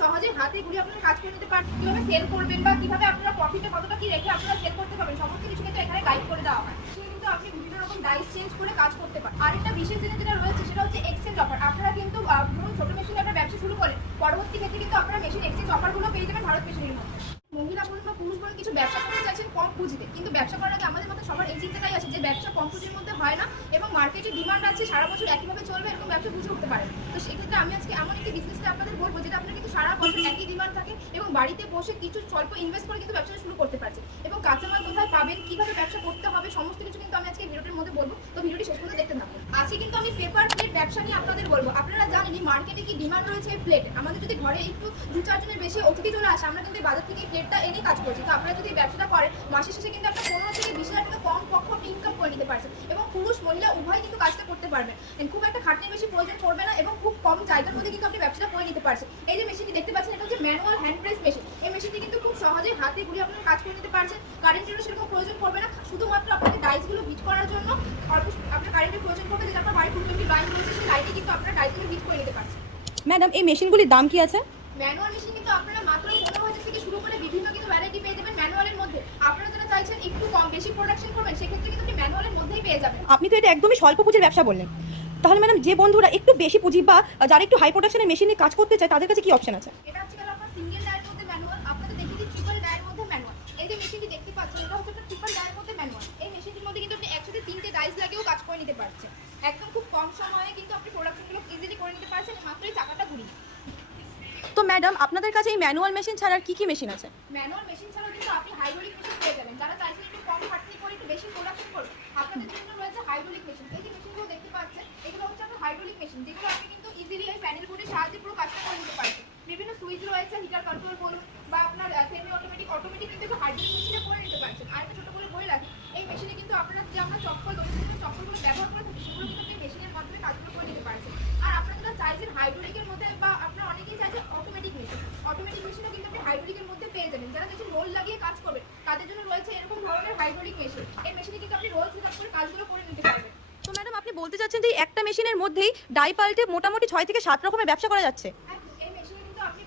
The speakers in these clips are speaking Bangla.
সহজে হাতে ঘুরে আপনারা কাজ করে নিতে পারছেন কীভাবে সেল করবেন বা কীভাবে আপনারা প্রফিটে কতটা কি রেখে আপনারা সেল করতে পারবেন, সমস্ত কিছু কিন্তু এখানে গাইড করে দেওয়া হয়। কিন্তু আপনি বিভিন্ন রকম ডাইস চেঞ্জ করে কাজ করতে পারেন। আরেকটা বিশেষ জিনিস যেটা রয়েছে, সেটা হচ্ছে এক্সচেঞ্জ অফার আপনারা কিন্তু ধরুন ছোট মেশিনে আপনার ব্যবসা শুরু করেন পরবর্তী ক্ষেত্রে কিন্তু আপনারা মেশিন এক্সচেঞ্জ অফারগুলো পেয়ে যাবেন ভারত মেশিনের মধ্যে। মহিলা বলুন বা পুরুষ বলুন, কিছু ব্যবসা করতে চাইছেন, কম পুঁজিতে। কিন্তু ব্যবসা করার আগে আমাদের মধ্যে সবার এই চিন্তাটাই আছে যে ব্যবসা কম পুঁজির মধ্যে হয় না এবং মার্কেটে ডিমান্ড আছে, সারা বছর একইভাবে চলবে, এরকম ব্যবসা বুঝে উঠতে পারে। তো সেক্ষেত্রে আমি আজকে এমন একটি বিজনেসটা আপনাদের বলব, যেটা আপনার কিন্তু সারা বছর একই ডিমান্ড থাকে এবং বাড়িতে বসে কিছু স্বল্প ইনভেস্ট করে কিন্তু ব্যবসা শুরু করতে পারছে পাবেন, কীভাবে ব্যবসা করতে হবে, সমস্ত কিছু কিন্তু আমি আজকে ভিডিওটির মধ্যে বলব। তো ভিডিওটি শেষ পর্যন্ত দেখতে থাকুন। আজকে কিন্তু আমি পেপার প্লেট ব্যবসা নিয়ে আপনাদের বলব। আপনারা জানেন মার্কেটে কি ডিমান্ড রয়েছে প্লেট আমাদের যদি ঘরে একটু দু চারজনের বেশি অতিথি চলে আসে, আমরা কিন্তু বাজার থেকে প্লেটটা এনে কাজ করছি। তো আপনারা যদি ব্যবসাটা করেন, মাসের শেষে কিন্তু একটা পনেরো থেকে বিশ হাজার টাকা কম পক্ষ ইনকাম করে নিতে পারছেন। এবং পুরুষ, মহিলা উভয় কিন্তু কাজটা করতে পারবেন। খুব একটা খাটনি বেশি প্রয়োজন পড়বে না এবং খুব কম জায়গার মধ্যে কিন্তু আপনি ব্যবসাটা করে নিতে পারছেন। এই যে মেশিনটি দেখতে পাচ্ছেন, এটা হচ্ছে ম্যানুয়াল হ্যান্ড প্রেস মেশিন এই মেশিনটি কিন্তু খুব সহজে হাতে গুলি আপনারা কাজ করে নিতে পারছেন। কারেন্টেরও সেরকম প্রয়োজন পড়বে না। শুধুমাত্র আপনাকে ডাইসগুলো হিট করার জন্য অল্প আপনার কারেন্টের প্রয়োজন পড়বে। যেটা আপনার বাড়ির পুরো লাইন রয়েছে সেই লাইটে কিন্তু আপনারা ডাইসগুলো হিট করে নিতে পারছেন। ম্যাডাম এই মেশিনগুলির দাম কি আছে? ম্যানুয়াল মেশিন কিন্তু আপনারা মাত্র পনেরো হাজার থেকে শুরু করে বিভিন্ন কিন্তু ভ্যারাইটি পেয়ে যাবেন ম্যানুয়ালের মধ্যে। আপনারা যারা চাইছেন একটু কম বেশি প্রোডাকশন করবেন সেক্ষেত্রে কিন্তু আপনি ম্যানুয়ালের মধ্যেই পেয়ে যাবেন। আপনি তো এটা একদমই স্বল্প পুঁজির ব্যবসা বললেন। তাহলে ম্যাডাম যে বন্ধুরা একটু বেশি পুঁজি বা যারা একটু হাই প্রোডাকশনের মেশিনে কাজ করতে চায় তাদের কাছে কি অপশন আছে? এটা হচ্ছে গেল আপনার সিঙ্গেল ডায়ের মধ্যে ম্যানুয়াল আপনাদের দেখি যে ট্রিপল ডায়ের মধ্যে ম্যানুয়াল এই যে মেশিনটি দেখতে পাচ্ছেন এটা হচ্ছে একটা ট্রিপল ডায়ের মধ্যে ম্যানুয়াল এই মেশিনটির মধ্যে কিন্তু আপনি একসাথে তিনটে ডাইস লাগিয়েও কাজ করে নিতে পারছেন। একদম খুব কম সময়ে কিন্তু আপনি প্রোডাকশনগুলো ইজিলি করে নিতে পারছেন মাত্র এই চাকাটা ঘুরিয়ে। তো ম্যাডাম আপনাদের কাছে এই ম্যানুয়াল মেশিন ছাড়া আর কি কি মেশিন আছে? ম্যানুয়াল মেশিন ছাড়া কিন্তু আপনি হাইড্রোলিক মেশিন পেয়ে যাবেন। যারা চাইছেন একটু কম খাটনি করে একটু বেশি প্রোডাকশন করবে আপনাদের জন্য রয়েছে হাইড্রোলিক মেশিন এই যে মেশিনগুলো দেখতে পাচ্ছেন এগুলো হচ্ছে আপনার হাইড্রোলিক মেশিন যেগুলো আপনি কিন্তু ইজিলি এই প্যানেল বোর্ডের সাহায্যে পুরো কাজটা করে নিতে পারছেন বিভিন্ন সুইচ রয়েছে হিটার কন্ট্রোল বলুন বা আপনার সেমি অটোমেটিক অটোমেটিক কিন্তু একটু হাইড্রোলিক মেশিনে করে নিতে পারছেন। আর একটা ছোট করে বলে রাখি এই মেশিনে কিন্তু আপনারা যে আমরা চপ্পল দৈনন্দিন চপ্পলগুলো ব্যবহার করে থাকি সেগুলো কিন্তু আপনি মেশিনের মাধ্যমে কাজগুলো করে নিতে পারছেন। আর আপনারা যারা চাইছেন হাইড্রোলিকের মধ্যে বা আপনারা অনেকেই চাইছেন অটোমেটিক মেশিন অটোমেটিক মেশিনও কিন্তু আপনি হাইড্রোলিকের মধ্যে পেয়ে যাবেন। যারা চাইছেন রোল লাগিয়ে কাজ করবেন তাদের জন্য রয়েছে এরকম ধরনের হাইড্রোলিক মেশিন এই মেশিনে কিন্তু আপনি রোল সেট করে কাজগুলো করে নিতে পারবেন। তো ম্যাডাম আপনি বলতে চাচ্ছেন যে একটা মেশিনের মধ্যেই ডাই পাল্টে মোটামুটি ছয় থেকে সাত রকমের ব্যবসা করা যাচ্ছে একদম, এই মেশিনে কিন্তু আপনি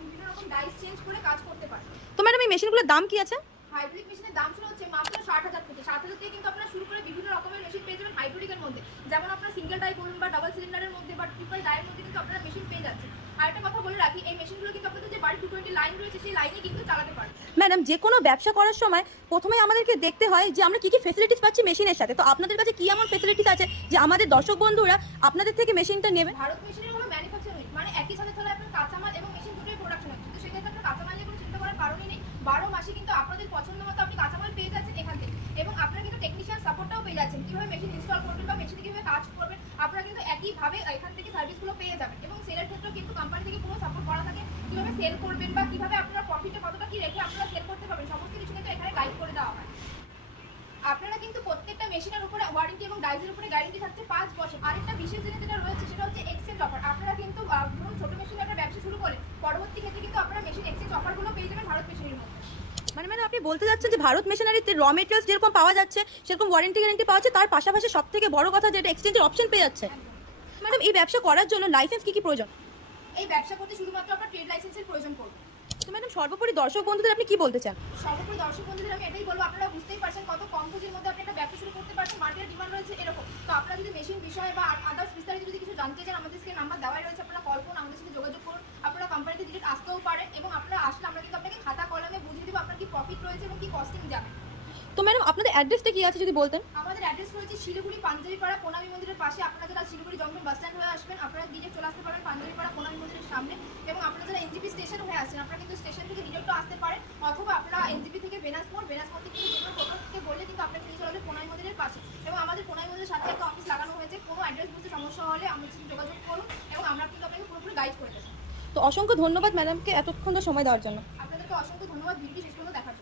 ডাইস চেঞ্জ করে কাজ করতে পারেন তো ম্যাডাম এই মেশিনগুলোর দাম কি আছে? হাইড্রোলিক মেশিনের দাম শুরু হচ্ছে মাত্র ষাট হাজার থেকে। ষাট হাজার থেকে কিন্তু আপনারা শুরু করে বিভিন্ন রকমের মেশিন পেয়ে যাবেন হাইড্রোলিকের মধ্যে। যেমন আপনার সিঙ্গেল ডাই বলুন বা ডাবল সিলিন্ডারের মধ্যে বা ট্রিপল ডাইয়ের মধ্যে কিন্তু আপনারা মেশিন পেয়ে যাচ্ছেন। আর একটা কথা বলে রাখি এই মেশিনগুলো কিন্তু আপনাদের যে বাড়ি টু টোয়েন্টি লাইন রয়েছে সেই লাইনে কিন্তু চালাতে পারেন ম্যাডাম যে কোনো ব্যবসা করার সময় প্রথমেই আমাদেরকে দেখতে হয় যে আমরা কি কি ফেসিলিটিস পাচ্ছি মেশিনের সাথে। তো আপনাদের কাছে কি এমন ফেসিলিটিস আছে যে আমাদের দর্শক বন্ধুরা আপনাদের থেকে মেশিনটা নেবে? ভারত মেশিনের হলো ম্যানুফ্যাকচারিং মানে একই সাথে তাহলে আপনার কাঁচামাল এবং মেশিন দুটোই প্রোডাকশন হচ্ছে তো সেক্ষেত্রে আপনার কাঁচামাল নিয়ে কোনো চিন্তা করার কারণই নেই। বারো মাসে কিন্তু আপনাদের পছন্দ মতো আপনি কাঁচামাল পেয়ে যাচ্ছেন এখান থেকে। এবং আপনারা কিন্তু টেকনিশিয়ান সাপোর্টটাও পেয়ে যাচ্ছেন। কীভাবে মেশিন ইনস্টল করবেন বা মেশিনে কীভাবে কাজ করবেন, আপনারা কিন্তু একইভাবে এখান থেকে সার্ভিসগুলো পেয়ে যাবেন। এবং সেলের ক্ষেত্রেও কিন্তু কোম্পানি থেকে পুরো সাপোর্ট করা থাকে। কীভাবে সেল করবেন বা কীভাবে আপনারা প্রফিটে কতটা, কী রেখে আপনারা সেল করতে পারবেন, সমস্ত কিছু কিন্তু এখানে গাইড করে দেওয়া হয়। আপনারা কিন্তু প্রত্যেকটা মেশিনের উপরে ওয়ারেন্টি এবং ডাইজের উপরে গ্যারেন্টি থাকছে পাঁচ বছর। আরেকটা বিশেষ জিনিস যেটা রয়েছে, সেটা হচ্ছে এক্সচেঞ্জ অফার আপনারা কিন্তু আহ, ধরুন ছোট মেশিনে একটা ব্যবসা শুরু করেন পরবর্তী ক্ষেত্রে কিন্তু আপনারা মেশিন এক্সচেঞ্জ অফারগুলো পেয়ে যাবেন ভারত মেশিনের মধ্যে মানে ম্যাডাম আপনি বলতে যাচ্ছেন যে ভারত মেশিনারিতে র মেটেরিয়ালস যেরকম পাওয়া যাচ্ছে সেরকম ওয়ারেন্টি গ্যারেন্টি পাওয়া যাচ্ছে তার পাশাপাশি সব থেকে বড় কথা যেটা এক্সচেঞ্জের অপশন পেয়ে যাচ্ছে। ম্যাডাম এই ব্যবসা করার জন্য লাইসেন্স কি কি প্রয়োজন? এই ব্যবসা করতে শুধুমাত্র আপনার ট্রেড লাইসেন্সের প্রয়োজন পড়বে। তো ম্যাডাম সর্বোপরি দর্শক বন্ধুদের আপনি কি বলতে চান? সর্বোপরি দর্শক বন্ধুদের আমি এটাই বলব আপনারা বুঝতেই পারছেন কত কম পুঁজির মধ্যে আপনি একটা ব্যবসা শুরু করতে পারছেন মার্কেটের ডিমান্ড রয়েছে এরকম। তো আপনারা যদি মেশিন বিষয়ে বা আদার্স বিস্তারিত যদি কিছু জানতে চান আমাদের স্ক্রিনে নাম্বার দেওয়াই রয়েছে আপনারা কল করুন আমাদের সাথে যোগাযোগ করুন আপনারা কোম্পানিতে ডিরেক্ট আসতেও পারেন এবং আপনারা আসলে আমরা কিন্তু আপনাকে খাতা কলমে বুঝিয়ে দেবো আপনার কি প্রফিট রয়েছে এবং কি কস্টিং যাবে? তো ম্যাডাম আপনাদের অ্যাড্রেসটা কি আছে যদি বলতেন? আমাদের অ্যাড্রেস রয়েছে শিলিগুড়ি পাঞ্জাবিপাড়া কোনামি মন্দিরের পাশে। আপনারা যারা শিলিগুড়ি জংশন বাস স্ট্যান্ড হয়ে আসবেন আপনারা ডিরেক্ট চলে আসতে পারেন পাঞ্জাবিপাড়া কোনামি মন্দিরের সামনে। এবং আপনারা যারা এনজিপি স্টেশন হয়ে আসছেন আপনারা কিন্তু স্টেশন থেকে ডিরেক্টও আসতে পারেন। অথবা আপনারা এনজিপি থেকে বেনাস মোড় বেনাস মোড় থেকে কিন্তু টোটো থেকে বললে কিন্তু আপনাকে নিয়ে চলে কোনামি মন্দিরের পাশে। এবং আমাদের কোনামি মন্দিরের সাথে একটা অফিস লাগানো হয়েছে। কোনো অ্যাড্রেস বুঝতে সমস্যা হলে আমাদের সাথে যোগাযোগ করুন এবং আমরা কিন্তু আপনাকে পুরোপুরি গাইড করে দেবো। তো অসংখ্য ধন্যবাদ ম্যাডামকে এতক্ষণ ধরে সময় দেওয়ার জন্য। আপনাদেরকে অসংখ্য ধন্যবাদ। ভিডিও শেষ পর্যন্ত দেখার জন্য।